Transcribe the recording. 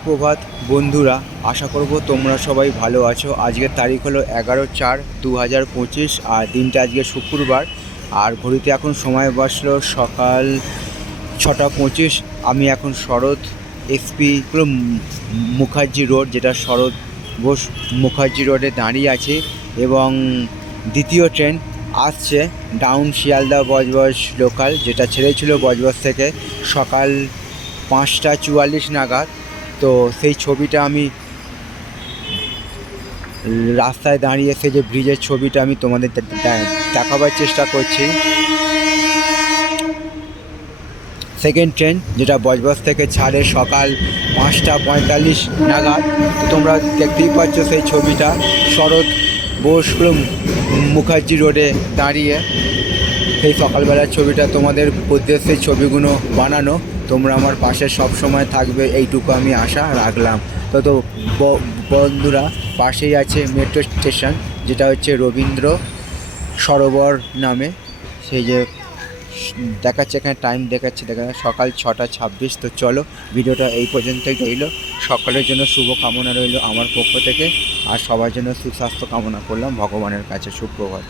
সুপ্রভাত বন্ধুরা, আশা করব তোমরা সবাই ভালো আছো। আজকের তারিখ হলো 11/4/2025 আর দিনটা আজকে শুক্রবার। আর ঘড়িতে এখন সময় বাজলো সকাল 6টা 25। আমি এখন শরৎ এসপি মুখার্জি রোড, যেটা শরৎ বোস মুখার্জি রোডে দাঁড়িয়ে আছে এবং দ্বিতীয় ট্রেন আসছে ডাউন শিয়ালদা বজবজ লোকাল, যেটা ছেড়েছিল বজবজ থেকে সকাল 5টা 44 নাগাদ। তো সেই ছবিটা আমি রাস্তায় দাঁড়িয়ে সেই যে ব্রিজের ছবিটা আমি তোমাদের দেখাবার চেষ্টা করছি। সেকেন্ড ট্রেন যেটা বজবজ থেকে ছাড়ে সকাল 5টা 45 নাগাদ। তো তোমরা দেখতেই পাচ্ছ সেই ছবিটা, শরৎ বোস মুখার্জি রোডে দাঁড়িয়ে সেই সকালবেলার ছবিটা তোমাদের উদ্দেশ্যে ছবিগুলো বানানো। তোমরা আমার পাশে সব সময় থাকবে, এইটুকু আমি আশা রাখলাম। তো বন্ধুরা, পাশেই আছে মেট্রো স্টেশন, যেটা হচ্ছে রবীন্দ্র সরোবর নামে। সেই যে দেখাচ্ছে এখানে টাইম দেখাচ্ছে সকাল 6টা 26। তো চলো, ভিডিওটা এই পর্যন্তই রইল। সকলের জন্য শুভ কামনা রইল আমার পক্ষ থেকে, আর সবার জন্য সুস্বাস্থ্য কামনা করলাম ভগবানের কাছে। সুপ্রভাত।